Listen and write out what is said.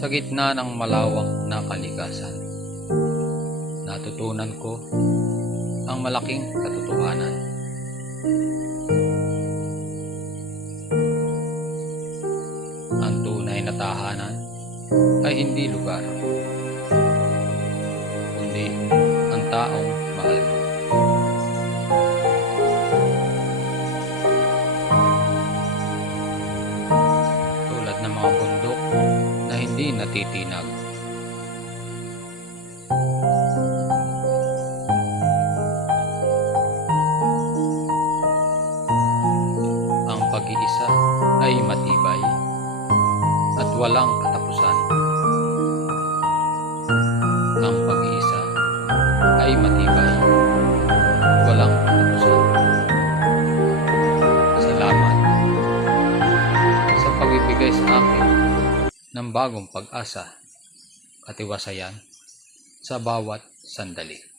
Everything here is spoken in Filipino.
Sa gitna ng malawak na kalikasan, natutunan ko ang malaking katotohanan. Ang tunay na tahanan ay hindi lugar, kundi ang taong mahal mo. Tulad ng mga bundok na hindi natitinag, ang pag-iisa ay matibay at walang katapusan. Ang pag-iisa ay matibay, walang katapusan. Salamat sa pagbibigay sa akin ng bagong pag-asa, katiwasayan sa bawat sandali.